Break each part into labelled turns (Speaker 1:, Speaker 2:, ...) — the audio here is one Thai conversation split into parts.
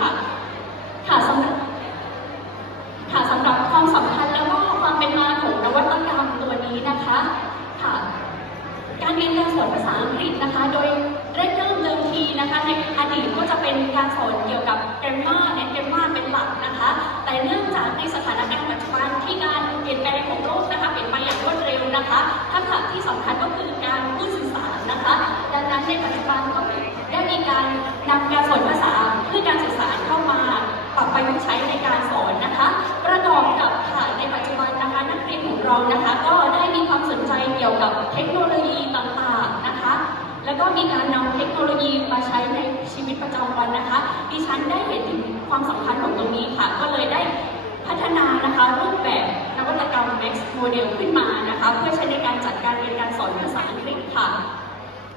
Speaker 1: ค่ะ ค่ะสำหรับค่ะสำหรับความสำคัญแล้วก็ความเป็นมาของนวัตกรรมตัวนี้นะคะค่ะ การเรียนการสอนภาษาอังกฤษนะคะ โดยแรกเริ่มเดิมทีนะคะในอดีตก็จะเป็นการสอนเกี่ยวกับเกรมมาเน้นเกรมมาเป็นหลักนะคะ แต่เนื่องจากในสถานการณ์ปัจจุบันที่การเปลี่ยนแปลงของโลกนะคะเปลี่ยนไปอย่างรวดเร็วนะคะทักษะที่สำคัญก็คือการพูดสื่อสารนะคะ ดังนั้นในปัจจุบันก็ได้มี เรียนของเรานะคะ ก็ได้มีความสนใจเกี่ยวกับเทคโนโลยีต่างๆนะคะ แล้วก็มีการนำเทคโนโลยีมาใช้ในชีวิตประจำวันนะคะ ดิฉันได้เห็นถึงความสำคัญของตรงนี้ค่ะ ก็เลยได้พัฒนานะคะรูปแบบนวัตกรรม Max Model ขึ้นมานะคะ เพื่อใช้ในการจัดการเรียนการสอนภาษาอังกฤษค่ะ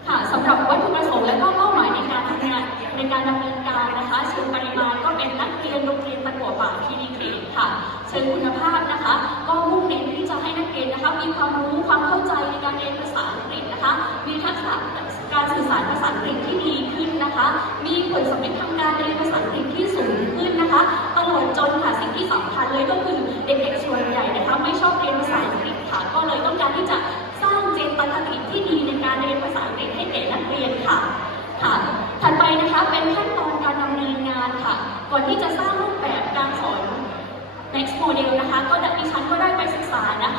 Speaker 1: ค่ะสำหรับวัตถุประสงค์และก็เป้าหมายในการทำงานในการดำเนินการนะคะ เชิงปริมาณก็เป็นนักเรียนโรงเรียนตะกั่วป่าที่ดีเกรดค่ะ เชิงคุณภาพนะคะ เรียนภาษาอังกฤษนะคะ มีทักษะการสื่อสารภาษาอังกฤษที่ดีขึ้นนะคะ มีผลสำเร็จทางการเรียนภาษาอังกฤษที่สูงขึ้นนะคะ ตลอดจนค่ะสิ่งที่สำคัญเลยก็คือเด็กๆส่วนใหญ่นะคะ ไม่ชอบเรียนภาษาอังกฤษค่ะ ก็เลยต้องการที่จะสร้างเจตนตคติที่ดีในการเรียนภาษาอังกฤษให้แก่นักเรียนค่ะ ค่ะ ถัดไปนะคะเป็นขั้นตอนการดำเนินงานค่ะ ก่อนที่จะสร้างรูปแบบการสอน Next Model นะคะ ก็ดิฉันก็ได้ไปศึกษานะคะ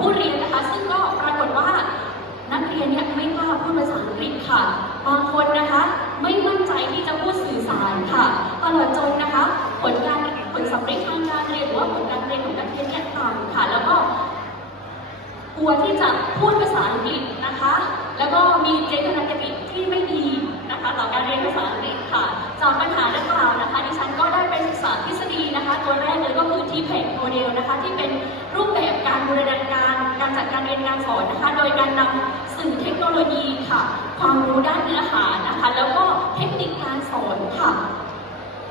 Speaker 1: ผู้เรียนนะคะ ซึ่งก็ปรากฏว่านักเรียนเนี่ยไม่กล้าพูดภาษาอังกฤษค่ะ บางคนนะคะไม่มั่นใจที่จะพูดสื่อสารค่ะตลอดจนนะคะ ผลการผลสำเร็จทางการเรียนหรือว่าผลการเรียนของนักเรียนเนี่ยต่ำค่ะ แล้วก็กลัวที่จะพูดภาษาอังกฤษนะคะ แล้วก็มีเจตนาคติที่ไม่ดีนะคะ ต่อการเรียนภาษาอังกฤษค่ะ รจัดการเรียนการสอนนะคะ โดยการนำสื่อเทคโนโลยีค่ะ ความรู้ด้านเนื้อหานะคะ แล้วก็เทคนิคการสอนค่ะ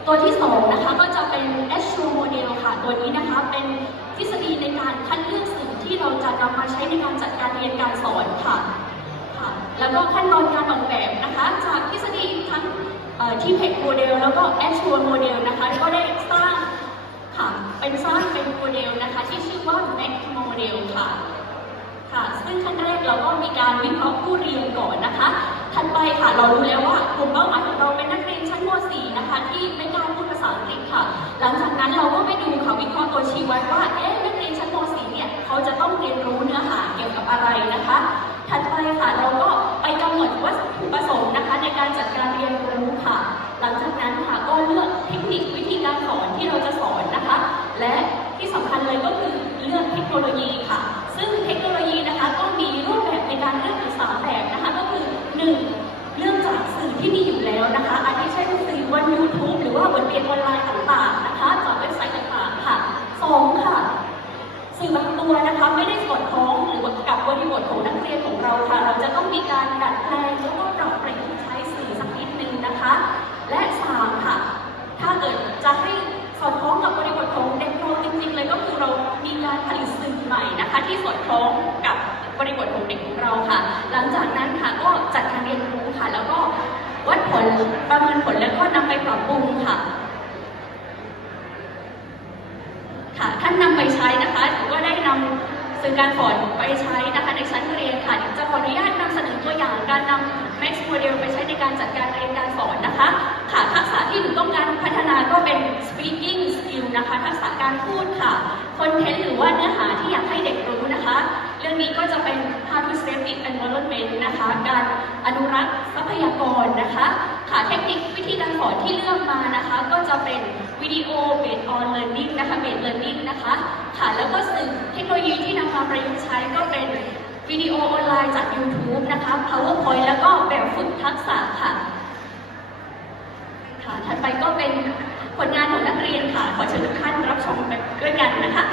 Speaker 1: ตัวที่สองนะคะก็จะเป็น Azure Model ค่ะ ตัวนี้นะคะเป็นทฤษฎีในการคัดเลือกสื่อที่เราจะนำมาใช้ในการจัดการเรียนการสอนค่ะค่ะ แล้วก็ขั้นตอนการออกแบบนะคะ จากทฤษฎีทั้งที่เพกโมเดลแล้วก็ Azure Model นะคะ ก็ได้สร้างค่ะ เป็นสร้างเป็นโมเดลนะคะ ที่ชื่อว่า Mac Model ค่ะ ค่ะ ซึ่งขั้นแรกเราก็มีการวิเคราะห์ผู้เรียนก่อนนะคะ ถัดไปค่ะเรารู้แล้วว่ากลุ่มเป้าหมายของเราเป็นนักเรียนชั้นม .4 นะคะ ที่ไม่กล้าพูดภาษาอังกฤษค่ะ หลังจากนั้นเราก็ไปดูค่ะวิเคราะห์ตัวชี้วัดว่าเอ๊ะนักเรียนชั้นม .4 เนี่ยเขาจะต้องเรียนรู้เนื้อหาเกี่ยวกับอะไรนะคะ ถัดไปค่ะเราก็ไปกำหนดวัตถุประสงค์นะคะ ในการจัดการเรียนรู้ค่ะ หลังจากนั้นค่ะก็เลือกเทคนิควิธีการสอนที่เราจะสอนนะคะ และที่สำคัญเลยก็คือ เราค่ะ เราจะต้องมีการดัดแปลงแล้วก็ปรับเปลี่ยนใช้สื่อสักนิดนึงนะคะ และสามค่ะ ถ้าเกิดจะให้สอดคล้องกับบริบทของเด็กเราจริงๆเลยก็คือเรามีการผลิตสื่อใหม่นะคะ ที่สอดคล้องกับบริบทของเด็กของเราค่ะ หลังจากนั้นค่ะก็จัดการเรียนรู้ค่ะ แล้วก็วัดผลประเมินผลแล้วก็นำไปปรับปรุงค่ะท่านนำไปใช้นะคะหรือว่าได้นำสื่อการสอนไปใช้นะคะในชั้นเรียนค่ะเดี๋ยวจะขออนุญาตนำเสนอตัวอย่างการนำ Max Model ไปใช้ในการจัดการเรียนการสอนนะคะ ค่ะทักษะที่หนูต้องการพัฒนาก็เป็น speaking skill นะคะ ทักษะการพูดค่ะ content หรือว่าเนื้อหาที่อยากให้เด็กรู้นะคะ เรื่องนี้ก็จะเป็น how to save the environment นะคะ การอนุรักษ์ทรัพยากรนะคะ ค่ะเทคนิควิธีการสอนที่เลือกมานะคะ ก็จะเป็นวิดีโอ based on learning นะคะ based learning นะคะ ค่ะแล้วก็สื่อ โลยีที่นำมาประยุกต์ใช้ก็เป็นวิดีโอออนไลน์จาก YouTube นะคะ PowerPoint แล้วก็แบบฝึกทักษะค่ะ ค่ะ ถัดไปก็เป็นผลงานของนักเรียนค่ะ ขอเชิญทุกท่านรับชมไปด้วยกันนะคะ